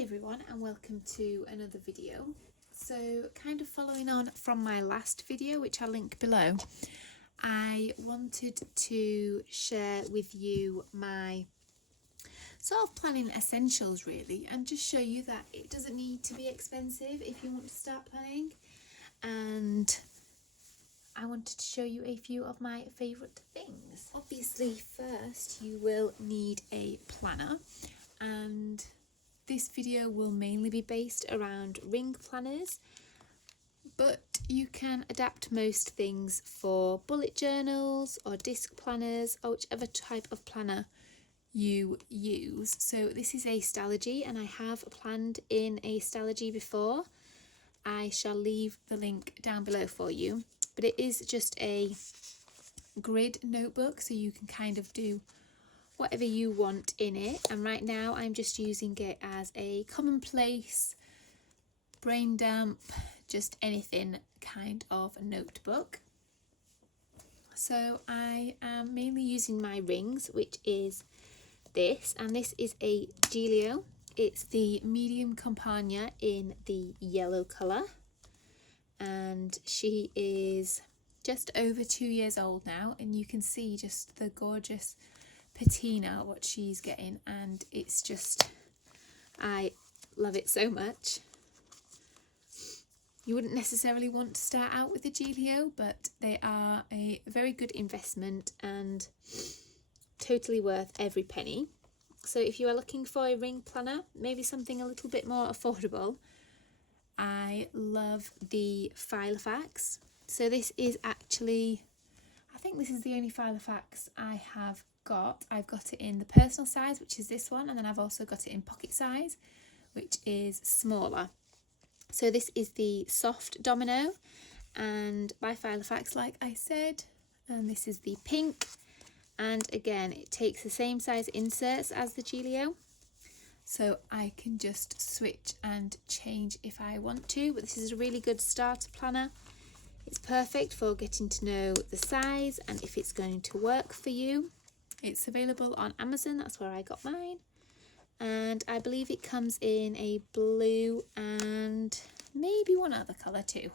Hi everyone and welcome to another video. So kind of following on from my last video, which I'll link below, I wanted to share with you my sort of planning essentials really, and just show you that it doesn't need to be expensive if you want to start planning. And I wanted to show you a few of my favourite things. Obviously first you will need a planner, and this video will mainly be based around ring planners, but you can adapt most things for bullet journals or disc planners or whichever type of planner you use. So this is a Stalogy and I have planned in a Stalogy before. I shall leave the link down below for you, but it is just a grid notebook, so you can kind of do whatever you want in it, and right now I'm just using it as a commonplace, brain dump, just anything kind of notebook. So I am mainly using my rings, which is this, and this is a Giglio. It's the medium Campagna in the yellow colour, and she is just over 2 years old now, and you can see just the gorgeous patina what she's getting, and it's just, I love it so much. You wouldn't necessarily want to start out with the Giglio, but they are a very good investment and totally worth every penny. So if you are looking for a ring planner, maybe something a little bit more affordable, I love the Filofax. So this is actually, I think this is the only Filofax I have got. I've got it in the personal size, which is this one, and then I've also got it in pocket size, which is smaller. So this is the soft domino, and by Filofax, like I said, and this is the pink, and again it takes the same size inserts as the Giglio, so I can just switch and change if I want to. But this is a really good starter planner. It's perfect for getting to know the size and if it's going to work for you. It's available on Amazon, that's where I got mine. And I believe it comes in a blue and maybe one other colour too.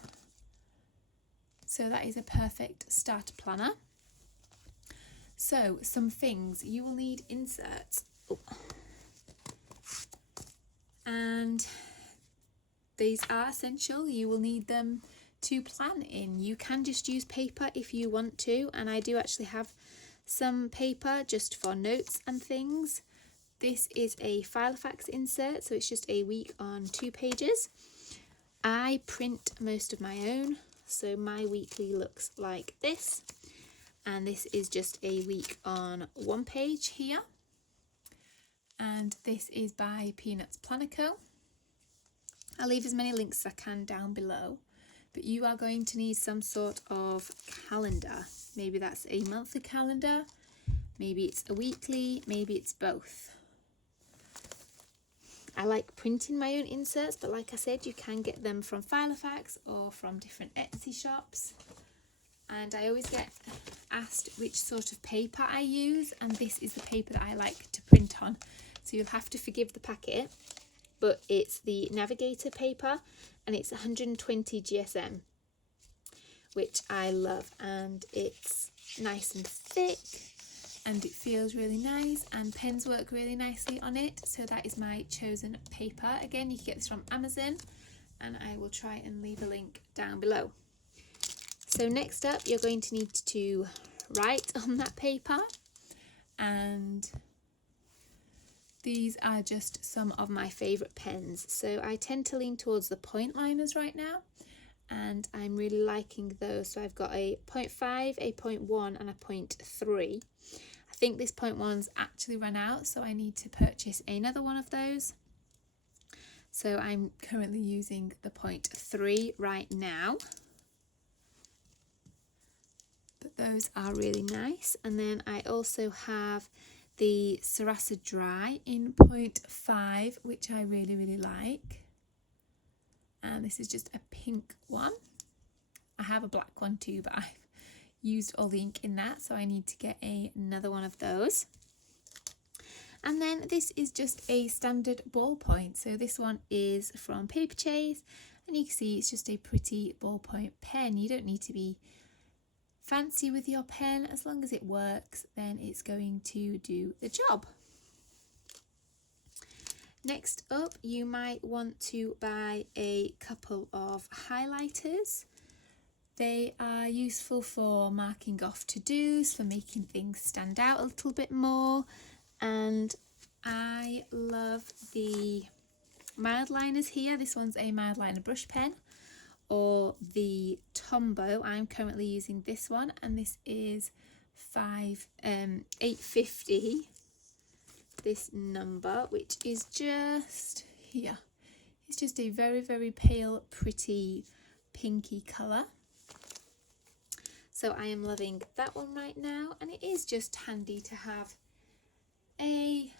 So that is a perfect starter planner. So some things, you will need inserts. Oh. And these are essential, you will need them to plan in. You can just use paper if you want to, and I do actually have some paper just for notes and things. This is a Filofax insert, so it's just a week on 2 pages. I print most of my own, so my weekly looks like this, and this is just a week on 1 page here, and this is by Peanuts Planner Co. I'll leave as many links as I can down below. But you are going to need some sort of calendar. Maybe that's a monthly calendar, maybe it's a weekly, maybe it's both. I like printing my own inserts, but like I said, you can get them from Filofax or from different Etsy shops. And I always get asked which sort of paper I use, and this is the paper that I like to print on. So you'll have to forgive the packet, but it's the Navigator paper, and it's 120 GSM, which I love, and it's nice and thick and it feels really nice, and pens work really nicely on it. So that is my chosen paper. Again, you can get this from Amazon, and I will try and leave a link down below. So next up, you're going to need to write on that paper, and these are just some of my favourite pens. So I tend to lean towards the point liners right now, and I'm really liking those. So I've got a 0.5, a 0.1 and a 0.3. I think this 0.1's actually run out, so I need to purchase another one of those. So I'm currently using the 0.3 right now. But those are really nice. And then I also have the Sarasa Dry in 0.5, which I really like. And this is just a pink one. I have a black one too, but I've used all the ink in that, so I need to get another one of those. And then this is just a standard ballpoint. So this one is from Paper Chase, and you can see it's just a pretty ballpoint pen. You don't need to be fancy with your pen. As long as it works, then it's going to do the job. Next up, you might want to buy a couple of highlighters. They are useful for marking off to-dos, for making things stand out a little bit more. And I love the mild liners here. This one's a mild liner brush pen, or the Tombow. I'm currently using this one, and this is $8.50. This number, which is just here. It's just a very, very pale, pretty pinky colour. So I am loving that one right now, and it is just handy to have a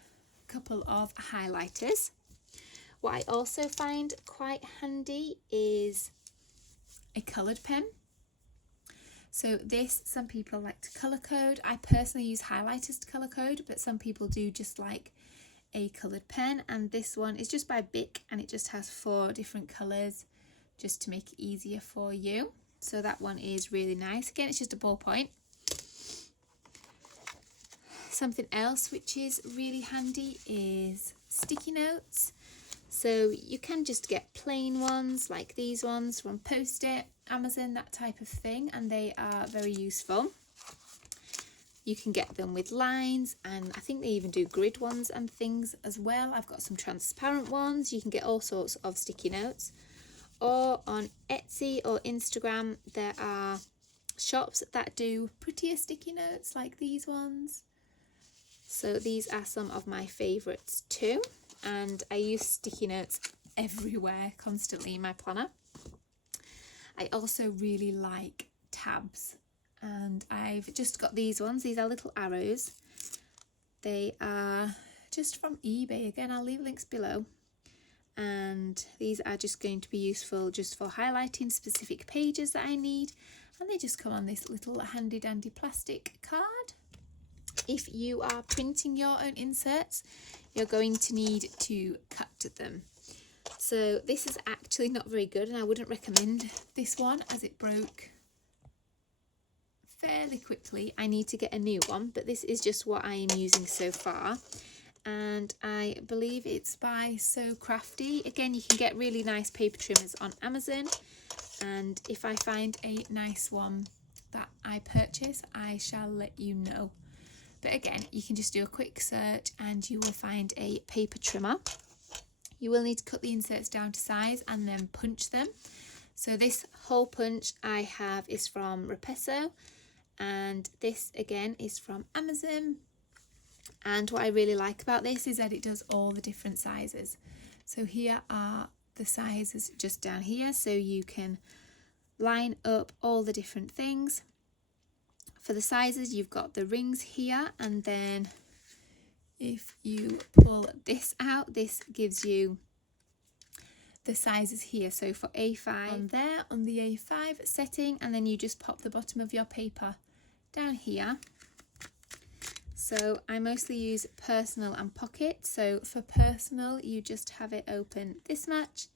couple of highlighters. What I also find quite handy is a coloured pen. So this, some people like to colour code. I personally use highlighters to colour code, but some people do just like a coloured pen. And this one is just by Bic, and it just has 4 different colours just to make it easier for you. So that one is really nice. Again, it's just a ballpoint. Something else which is really handy is sticky notes. So you can just get plain ones like these ones from Post-it, Amazon, that type of thing, and they are very useful. You can get them with lines, and I think they even do grid ones and things as well. I've got some transparent ones. You can get all sorts of sticky notes. Or on Etsy or Instagram, there are shops that do prettier sticky notes like these ones. So these are some of my favourites too. And I use sticky notes everywhere, constantly in my planner. I also really like tabs, and I've just got these ones. These are little arrows. They are just from eBay. Again, I'll leave links below. And these are just going to be useful just for highlighting specific pages that I need. And they just come on this little handy dandy plastic card. If you are printing your own inserts, you're going to need to cut them. So this is actually not very good, and I wouldn't recommend this one as it broke fairly quickly. I need to get a new one, but this is just what I am using so far. And I believe it's by So Crafty. Again, you can get really nice paper trimmers on Amazon. And if I find a nice one that I purchase, I shall let you know. But again, you can just do a quick search and you will find a paper trimmer. You will need to cut the inserts down to size and then punch them. So this hole punch I have is from Repeso, and this again is from Amazon. And what I really like about this is that it does all the different sizes. So here are the sizes just down here, so you can line up all the different things. For the sizes, you've got the rings here, and then if you pull this out, this gives you the sizes here. So for A5 on there, on the A5 setting, and then you just pop the bottom of your paper down here. So I mostly use personal and pocket. So for personal, you just have it open this much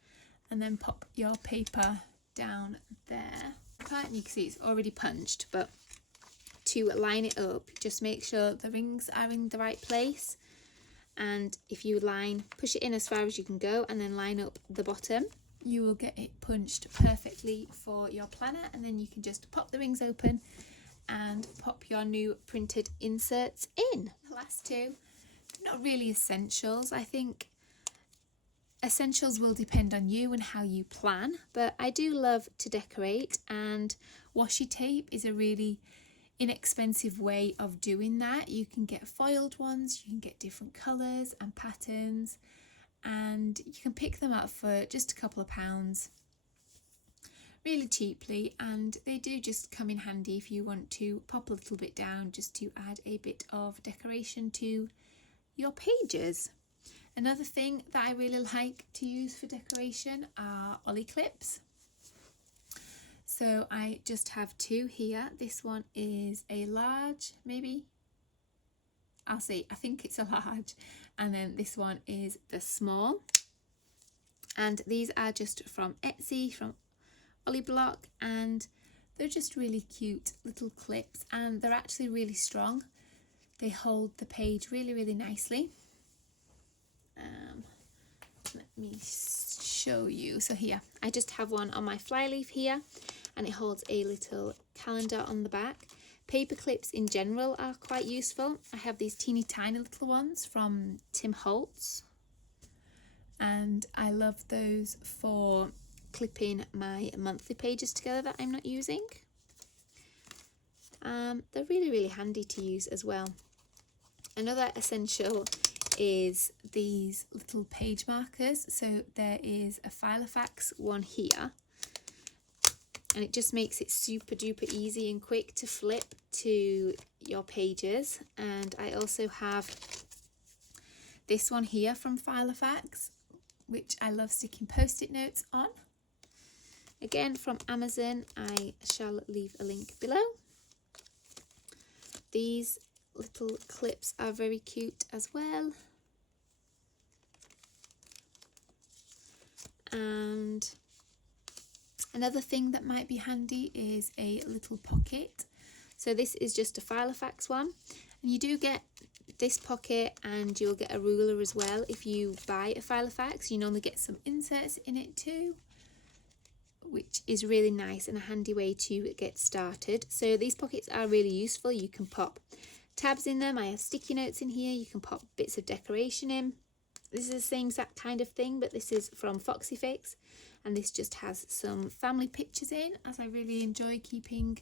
and then pop your paper down there. And you can see it's already punched, but to line it up, just make sure the rings are in the right place. And if you push it in as far as you can go and then line up the bottom, you will get it punched perfectly for your planner. And then you can just pop the rings open and pop your new printed inserts in. The last two, not really essentials. I think essentials will depend on you and how you plan, but I do love to decorate, and washi tape is a really inexpensive way of doing that. You can get foiled ones, you can get different colours and patterns, and you can pick them up for just a couple of pounds really cheaply, and they do just come in handy if you want to pop a little bit down just to add a bit of decoration to your pages. Another thing that I really like to use for decoration are ollie clips. So I just have two here. This one is a large, maybe. I'll see, I think it's a large. and then this one is the small. And these are just from Etsy, from Ollie Block, and they're just really cute little clips, and they're actually really strong. They hold the page really, really nicely. Let me show you. So here, I just have one on my flyleaf here, and it holds a little calendar on the back. Paper clips in general are quite useful. I have these teeny tiny little ones from Tim Holtz, and I love those for clipping my monthly pages together that I'm not using. They're really, really handy to use as well. Another essential is these little page markers. So there is a Filofax one here, and it just makes it super duper easy and quick to flip to your pages. And I also have this one here from Filofax, which I love sticking post-it notes on. Again, from Amazon. I shall leave a link below. These little clips are very cute as well. And another thing that might be handy is a little pocket. So this is just a Filofax one, and you do get this pocket, and you'll get a ruler as well if you buy a Filofax. You normally get some inserts in it too, which is really nice and a handy way to get started. So these pockets are really useful. You can pop tabs in them. I have sticky notes in here. You can pop bits of decoration in. This is the same exact kind of thing, but this is from Foxy Fix, and this just has some family pictures in, as I really enjoy keeping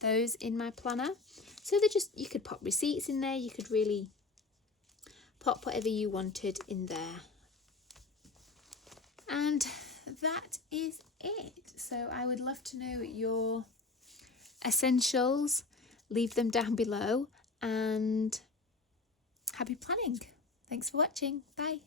those in my planner. So they're just, you could pop receipts in there. You could really pop whatever you wanted in there. And that is it. So I would love to know your essentials. Leave them down below, and happy planning. Thanks for watching. Bye.